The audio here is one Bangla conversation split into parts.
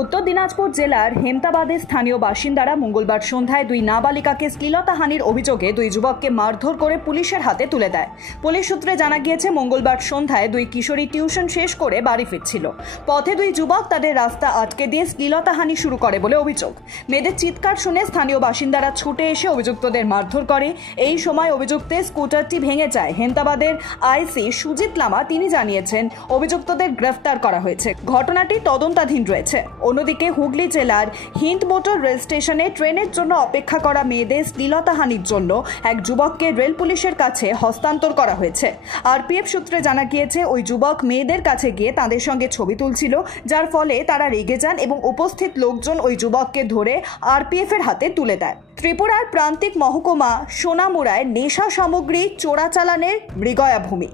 উত্তর দিনাজপুর জেলার হেমতাবাদের স্থানীয় বাসিন্দারা মঙ্গলবার সন্ধ্যায় দুই নাবালিকাকে শ্লীলতাহানির অভিযোগে দুই যুবককে মারধর করে পুলিশের হাতে তুলে দেয়। পুলিশ সূত্রে জানা গিয়েছে, মঙ্গলবার সন্ধ্যায় দুই কিশোরী টিউশন শেষ করে বাড়ি ফিরছিল। পথে দুই যুবক তাদের রাস্তা আটকে দিয়ে শ্লীলতাহানি শুরু করে বলে অভিযোগ। মেয়েদের চিৎকার শুনে স্থানীয় বাসিন্দারা ছুটে এসে অভিযুক্তদের মারধর করে। এই সময় অভিযুক্তের স্কুটারটি ভেঙে যায়। হেমতাবাদের আইসি সুজিত লামা তিনি জানিয়েছেন, অভিযুক্তদের গ্রেফতার করা হয়েছে। ঘটনাটি তদন্তাধীন রয়েছে। অন্যদিকে হুগলি জেলার হিন্দমোটর রেল স্টেশনে ট্রেনের জন্য অপেক্ষা করা মেয়েদের শ্লীলতাহানির জন্য এক যুবককে রেল পুলিশের কাছে হস্তান্তর করা হয়েছে। আরপিএফ সূত্রে জানা গিয়েছে, ওই যুবক মেয়েদের কাছে গিয়ে তাদের সঙ্গে ছবি তুলছিল, যার ফলে তারা রেগে যান এবং উপস্থিত লোকজন ওই যুবককে ধরে আরপিএফ এর হাতে তুলে দেয়। ত্রিপুরার প্রান্তিক মহকুমা সোনামুড়ায় নেশা সামগ্রী চোরাচালানের মৃগয়াভূমি।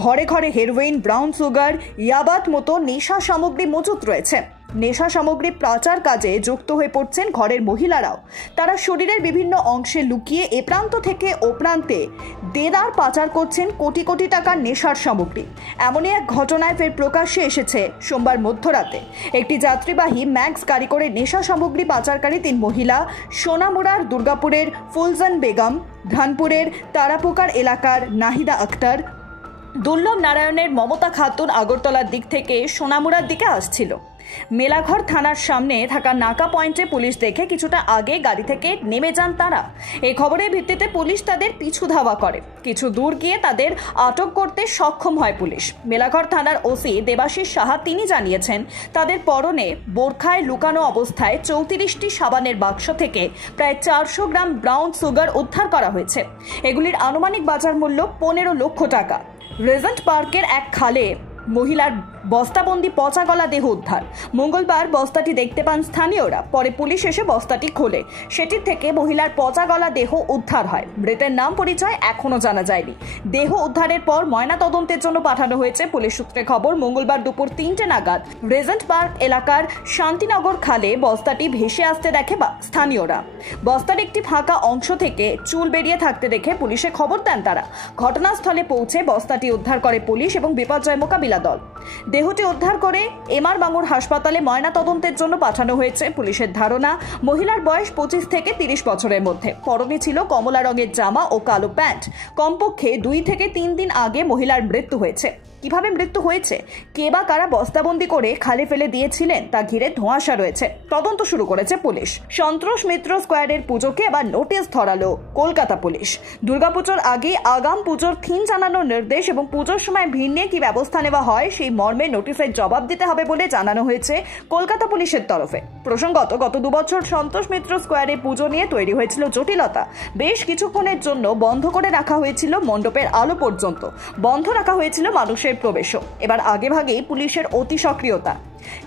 ঘরে ঘরে হেরোইন, ব্রাউন সুগার, ইয়াবাত মতো নেশা সামগ্রী মজুত রয়েছে। নেশা সামগ্রী পাচার কাজে যুক্ত হয়ে পড়ছেন ঘরের মহিলারাও। তারা শরীরের বিভিন্ন অংশে লুকিয়ে এ প্রান্ত থেকে ও প্রান্তে দেদার পাচার করছেন কোটি কোটি টাকার নেশার সামগ্রী। এমনই এক ঘটনায় ফের প্রকাশ্যে এসেছে সোমবার মধ্যরাতে। একটি যাত্রীবাহী ম্যাক্স গাড়ি করে নেশা সামগ্রী পাচারকারী তিন মহিলা সোনামুড়ার দুর্গাপুরের ফুলজান বেগম, ধানপুরের তারাপুকার এলাকার নাহিদা আক্তার, দুর্লভ নারায়ণের মমতা খাতুন আগরতলার দিক থেকে সোনামুড়ার দিকে আসছিল। মেলাঘর থানার সামনে থাকা নাকা পয়েন্টে পুলিশ দেখে কিছুটা আগে গাড়ি থেকে নেমে যান তারা। এই খবরের ভিত্তিতে পুলিশ তাদের পিছু ধাওয়া করে। কিছু দূর গিয়ে তাদের আটক করতে সক্ষম হয় পুলিশ। মেলাঘর থানার ওসি দেবাশিস সাহা তিনি জানিয়েছেন, তাদের পরনে বোরখায় লুকানো অবস্থায় 34টি সাবানের বাক্স থেকে প্রায় 400 গ্রাম ব্রাউন সুগার উদ্ধার করা হয়েছে। এগুলির আনুমানিক বাজার মূল্য 15 লক্ষ টাকা। রেজেন্ট পার্কের এক খালে মহিলার বস্তাবন্দি পচা গলা দেহ উদ্ধার। মঙ্গলবার বস্তাটি দেখতে পান স্থানীয়রা। পরে পুলিশ এসে বস্তাটি খোলে। সেটির থেকে মহিলার পচা গলা দেহ উদ্ধার হয়। মৃতের নাম পরিচয় এখনো জানা যায়নি। দেহ উদ্ধারের পর ময়না তদন্তের জন্য পাঠানো হয়েছে। পুলিশ সূত্রে খবর, মঙ্গলবার দুপুর 3টে নাগাদ রেজেন্ট পার্ক এলাকার শান্তিনগর খালে বস্তাটি ভেসে আসতে দেখে স্থানীয়রা। বস্তার একটি ফাঁকা অংশ থেকে চুল বেরিয়ে থাকতে দেখে পুলিশে খবর দেন তারা। ঘটনাস্থলে পৌঁছে বস্তাটি উদ্ধার করে পুলিশ এবং বিপর্যয় মোকাবিলা দল। দেহটি উদ্ধার করে এমআর বাঙ্গুর হাসপাতালে ময়না তদন্তের জন্য পাঠানো হয়েছে। পুলিশের ধারণা, মহিলার বয়স 25 থেকে 30 বছরের মধ্যে। পরনে ছিল কমলা রঙের জামা ও কালো প্যান্ট। কমপক্ষে 2 থেকে 3 দিন আগে মহিলার মৃত্যু হয়েছে। কিভাবে মৃত্যু হয়েছে, কে বা কারা বস্তাবন্দি করে খালে ফেলে দিয়েছিলেন তা ঘিরে ধোঁয়াশা রয়েছে। তদন্ত শুরু করেছে পুলিশ। সন্তোষ মিত্র স্কোয়ারের পুজোকে আবার নোটিশ ধরালো কলকাতা পুলিশ। দুর্গাপুজোর আগে আগাম পুজোর থিম জানানোর নির্দেশ এবং পুজোর সময় ভিড় নিয়ে কি ব্যবস্থা নেওয়া হয় সেই মর্মে নোটিশের জবাব দিতে হবে বলে জানানো হয়েছে কলকাতা পুলিশের তরফে। প্রসঙ্গত, গত 2 বছর সন্তোষ মিত্র স্কোয়ারে পুজো নিয়ে তৈরি হয়েছিল জটিলতা। বেশ কিছুক্ষণের জন্য বন্ধ করে রাখা হয়েছিল মণ্ডপের আলো পর্যন্ত। বন্ধ রাখা হয়েছিল মানুষের প্রবেশও। এবার আগেভাগেই পুলিশের অতি সক্রিয়তা।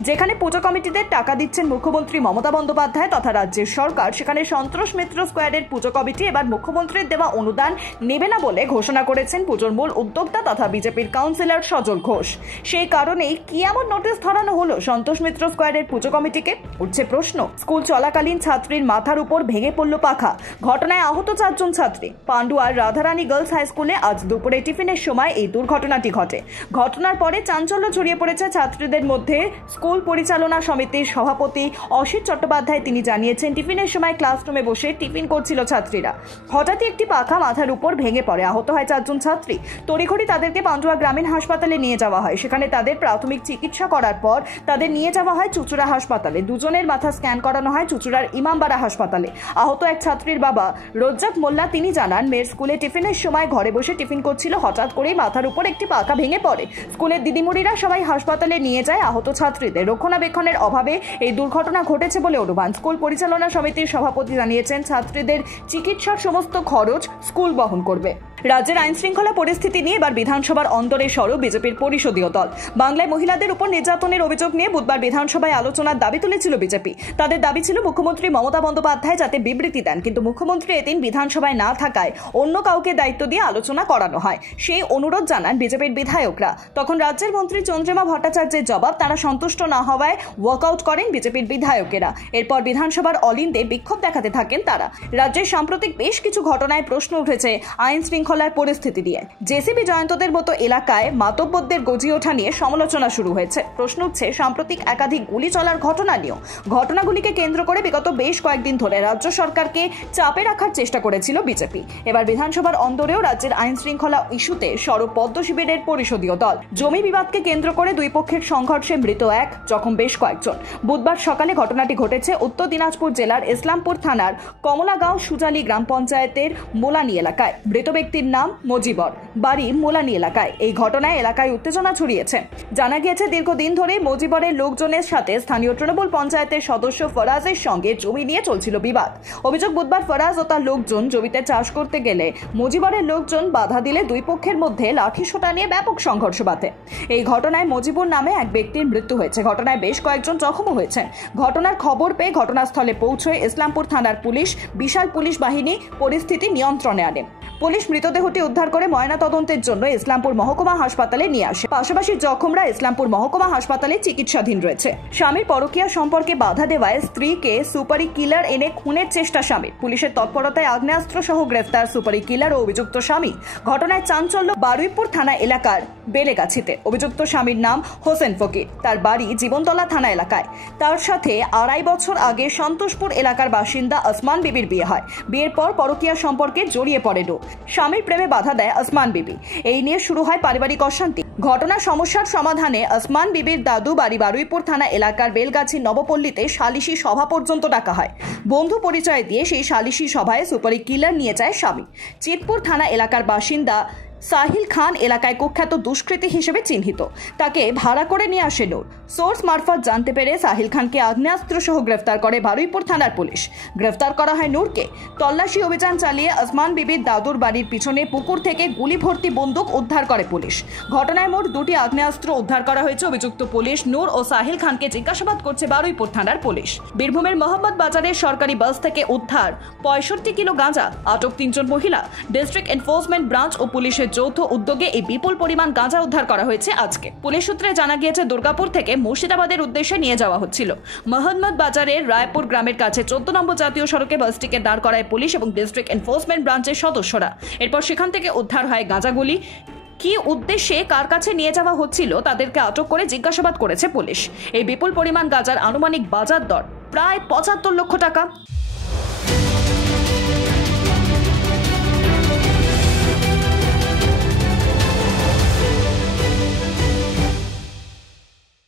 যেখানে পুজো কমিটিদের টাকা দিচ্ছেন মুখ্যমন্ত্রী মমতা বন্দ্যোপাধ্যায় তথা রাজ্যের সরকার, সেখানে সন্তোষ মিত্র স্কোয়ারের পুজো কমিটি এবার মুখ্যমন্ত্রীর দেওয়া অনুদান নেবে না বলে ঘোষণা করেছেন পুজোর মূল উদ্যোক্তা তথা বিজেপির কাউন্সিলর সজল ঘোষ। সেই কারণেই কি এমন নোটিশ ধরানো হলো সন্তোষ মিত্র স্কোয়ারের পুজো কমিটিকে, উঠছে প্রশ্ন। স্কুল চলাকালীন ছাত্রীর মাথার উপর ভেঙে পড়ল পাখা। ঘটনায় আহত 4 জন ছাত্রী। পান্ডুয়ার রাধারানী গার্লস হাই স্কুলে আজ দুপুরে টিফিনের সময় এই দুর্ঘটনাটি ঘটে। ঘটনার পরে চাঞ্চল্য ছড়িয়ে পড়েছে ছাত্রীদের মধ্যে। স্কুল পরিচালনা সমিতির সভাপতি অসিত চট্টোপাধ্যায় তিনি জানিয়েছেন, টিফিনের সময় ক্লাসরুমে বসে টিফিন করছিল ছাত্রীরা। হঠাৎই একটি পাখা মাথার উপর ভেঙে পড়ে। আহত হয় 4 জন ছাত্রী। তড়িঘড়ি তাদেরকে পান্ডুয়া গ্রামীণ হাসপাতালে নিয়ে যাওয়া হয়। সেখানে তাদের প্রাথমিক চিকিৎসা করার পর তাদের নিয়ে যাওয়া হয় চুচুড়া হাসপাতালে। দুজনের মাথা স্ক্যান করানো হয় চুচুড়ার ইমামবাড়া হাসপাতালে। আহত এক ছাত্রীর বাবা রজ্জাক মোল্লা তিনি জানান, মেয়ের স্কুলে টিফিনের সময় ঘরে বসে টিফিন করছিল, হঠাৎ করেই মাথার উপর একটি পাখা ভেঙে পড়ে। স্কুলের দিদিমণিরা সবাই হাসপাতালে নিয়ে যায়। আহত ছাত্রীদের রক্ষণাবেক্ষণের অভাবে এই দুর্ঘটনা ঘটেছে বলে অনুমান। স্কুল পরিচালনা সমিতির সভাপতি জানিয়েছেন, ছাত্রীদের চিকিৎসার সমস্ত খরচ স্কুল বহন করবে। রাজ্যের আইন শৃঙ্খলা পরিস্থিতি নিয়ে এবার বিধানসভার অন্তরে সরব বিজেপির পরিষদীয় দল। বাংলায় মহিলাদের উপর নির্যাতনের অভিযোগ নিয়ে বুধবার বিধানসভায় আলোচনার দাবি তুলেছিল বিজেপি। তাদের দাবি ছিল মুখ্যমন্ত্রী মমতা বন্দ্যোপাধ্যায় যাতে বিবৃতি দেন, কিন্তু মুখ্যমন্ত্রী এদিন বিধানসভায় না থাকায় অন্য কাউকে দায়িত্ব দিয়ে আলোচনা করানো হয়। সেই অনুরোধ জানান বিজেপির বিধায়করা। তখন রাজ্যের মন্ত্রী চন্দ্রিমা ভট্টাচার্যের জবাব, তারা সন্তুষ্ট না হওয়ায় ওয়াকআউট করেন বিজেপির বিধায়কেরা। এরপর বিধানসভার অলিন্দে বিক্ষোভ দেখাতে থাকেন তারা। রাজ্যের সাম্প্রতিক বেশ কিছু ঘটনায় প্রশ্ন উঠেছে আইন শৃঙ্খলার পরিস্থিতি নিয়ে। জেসিবি জয়ন্তদের মতো এলাকায় মাতব্বরদের গজিয়ে ওঠা নিয়ে সমালোচনা শুরু হয়েছে। প্রশ্ন উঠছে সাম্প্রতিক একাধিক গুলি চলার ঘটনা নিয়েও। ঘটনাগুলিকে কেন্দ্র করে বিগত বেশ কয়েকদিন ধরে রাজ্য সরকারকে চাপে রাখার চেষ্টা করেছিল বিজেপি। এবার বিধানসভার অন্দরেও রাজ্যের আইন শৃঙ্খলা ইস্যুতে সরব পদ্ম শিবিরের পরিষদীয় দল। জমি বিবাদকে কেন্দ্র করে দুই পক্ষের সংঘর্ষে মৃত এক, জখম বেশ কয়েকজন। বুধবার সকালে ঘটনাটি ঘটেছে উত্তর দিনাজপুর জেলার ইসলামপুর থানার কমলাগাঁও সুজালি গ্রাম পঞ্চায়েতের মোলানি এলাকায়। মৃত ব্যক্তির নাম মজিবর, বাড়ি মোলানি এলাকায়। এই ঘটনায় এলাকায় উত্তেজনা ছড়িয়েছে। জানা গিয়েছে দীর্ঘদিন ধরে মজিবরের লোকজনের সাথে স্থানীয় তৃণমূল পঞ্চায়েতের সদস্য ফরাজের সঙ্গে জমি নিয়ে চলছিল বিবাদ। অভিযোগ, বুধবার ফরাজ ও তার লোকজন জমিতে চাষ করতে গেলে মজিবরের লোকজন বাধা দিলে দুই পক্ষের মধ্যে লাঠিসোঁটা নিয়ে ব্যাপক সংঘর্ষ বাধে। এই ঘটনায় মজিবুর নামে এক ব্যক্তির মৃত্যু হয়েছে। ঘটনায় বেশ কয়েকজন জখমও হয়েছে। ঘটনার খবর পেয়ে ঘটনাস্থলে পৌঁছয় ইসলামপুর থানার পুলিশ। বিশাল পুলিশ বাহিনী পরিস্থিতি নিয়ন্ত্রণে আনে। পুলিশ মৃতদেহটি উদ্ধার করে ময়নাতদন্তের জন্য ইসলামপুর মহকুমা হাসপাতালে নিয়ে আসে। পাশাপাশি জখমরা ইসলামপুর মহকুমা হাসপাতালে চিকিৎসাধীন রয়েছে। স্বামীর পরকীয়া সম্পর্কে বাধা দেওয়ায় স্ত্রীকে সুপারি কিলার এনে খুনের চেষ্টা স্বামীর। পুলিশের তৎপরতায় আগ্নেয়াস্ত্র সহ গ্রেফতার সুপারি কিলার ও অভিযুক্ত স্বামী। ঘটনায় চাঞ্চল্য বারুইপুর থানা এলাকার বেলেগাছিতে। অভিযুক্ত স্বামীর নাম হোসেন ফকির। তার বাড়ি জীবনতলা থানা এলাকায়। তার সাথে 2.5 বছর আগে সন্তোষপুর এলাকার বাসিন্দা আসমান বিবির বিয়ে হয়। বিয়ের পর পরকীয়া সম্পর্কে জড়িয়ে পড়ে নূর। স্বামীর প্রেমে বাধা দেয় আসমান বিবি। এই নিয়ে শুরু হয় পারিবারিক অশান্তি। ঘটনার সমস্যার সমাধানে আসমান বিবির দাদু বাড়ি বারুইপুর থানা এলাকার বেলগাছির নবপল্লীতে সালিশি সভা পর্যন্ত ডাকা হয়। বন্ধু পরিচয় দিয়ে সেই সালিশি সভায় সুপারি কিলার নিয়ে যায় স্বামী। চিতপুর থানা এলাকার বাসিন্দা সাহিল খান এলাকায় কুখ্যাত দুষ্কৃতী হিসেবে চিহ্নিত। তাকে ভাড়া করে নিয়ে আসে নূর। সোর্স মারফত জানতে পেরে সাহিল খানকে আগ্নেয়াস্ত্র সহ গ্রেফতার করে বারুইপুর থানার পুলিশ। গ্রেফতার করা হয় নূরকে। তল্লাশি অভিযান চালিয়ে আসমান বিবির দাদুর বাড়ির পিছনে পুকুর থেকে গুলি ভর্তি বন্দুক উদ্ধার করে পুলিশ। ঘটনায় মোট 2টি আগ্নেয়াস্ত্র উদ্ধার করা হয়েছে। অভিযুক্ত পুলিশ নূর ও সাহিল খানকে জিজ্ঞাসাবাদ করছে বারুইপুর থানার পুলিশ। বীরভূমের মোহাম্মদ বাজারের সরকারি বাস থেকে উদ্ধার 65 কিলো গাঁজা। আটক 3 জন মহিলা। ডিস্ট্রিক্ট এনফোর্সমেন্ট ব্রাঞ্চ ও পুলিশের যৌথ উদ্যোগে এই বিপুল পরিমাণ গাঁজা উদ্ধার করা হয়েছে আজকে। পুলিশ সূত্রে জানা গিয়েছে দুর্গাপুর থেকে মুর্শিদাবাদের উদ্দেশ্যে নিয়ে যাওয়া হচ্ছিল। মোহাম্মদ বাজারের রায়পুর গ্রামের কাছে 14 নম্বর জাতীয় সড়কে বাসটিকে দাঁড় করায় পুলিশ এবং ডিস্ট্রিক্ট এনফোর্সমেন্ট ব্রাঞ্চের সদস্যরা। এরপর সেখান থেকে উদ্ধার হয় গাঁজাগুলি। কি উদ্দেশ্যে কার কাছে নিয়ে যাওয়া হচ্ছিল তাদেরকে আটক করে জিজ্ঞাসাবাদ করেছে পুলিশ। এই বিপুল পরিমাণ গাঁজার আনুমানিক বাজার দর প্রায় 75 লক্ষ টাকা।